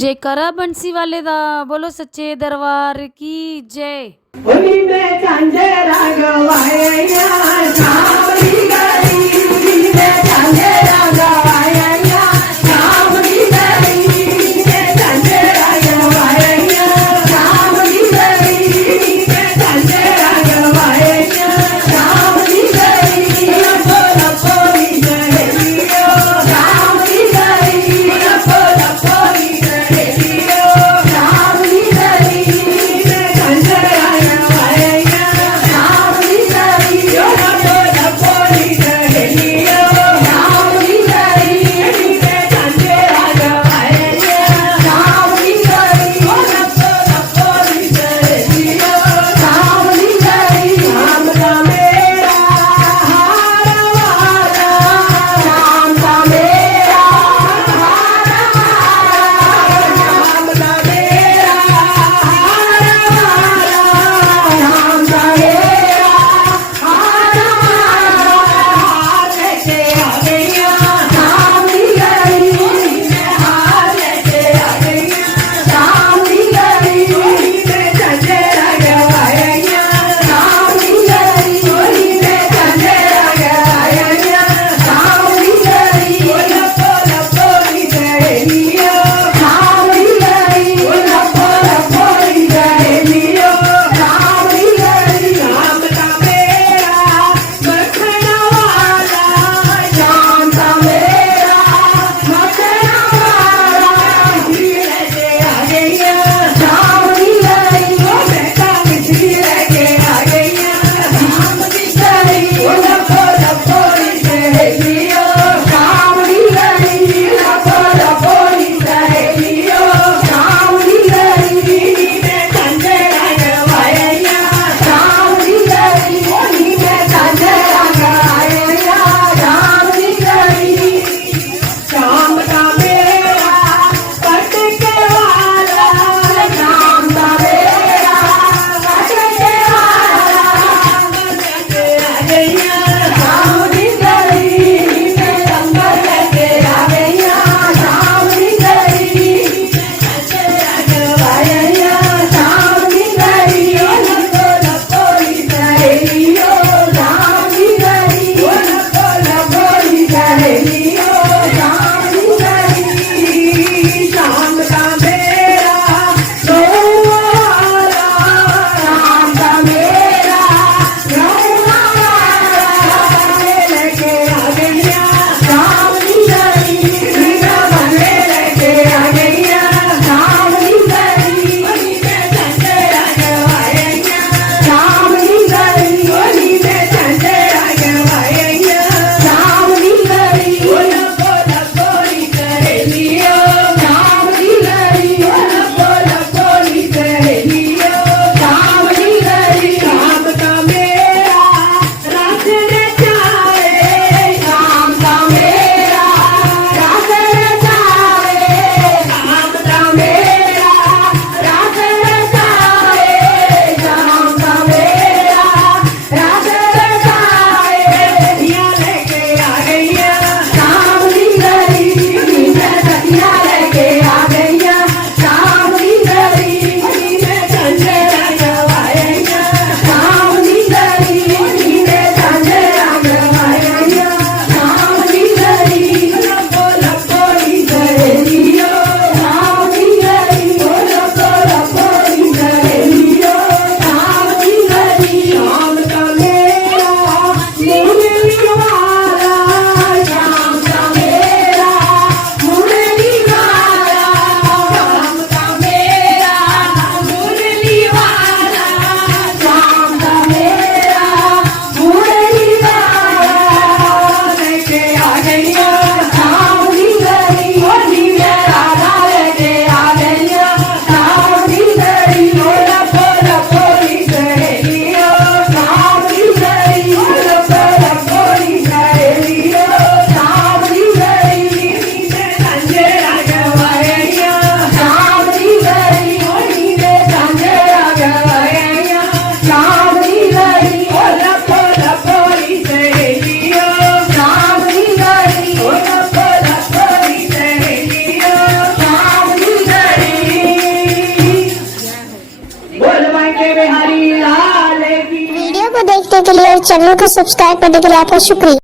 जयकारा बंसी वाले दा बोलो सच्चे दरबार की जय। होली में चांदे रागवाया सावरी गरी में चांदे रागवाया सावरी गरी में चांदे रागवाया सावरी गरी में चांदे रागवाया सावरी गरी बोला बोली गरियो सावरी गरी बोला बोली गरियो सावरी गरी में चांदे सावरी गरी बोला बोली गरियो सावरी गरी हरि लाल की। वीडियो को देखने के लिए और चैनल को सब्सक्राइब करने के लिए आपका शुक्रिया।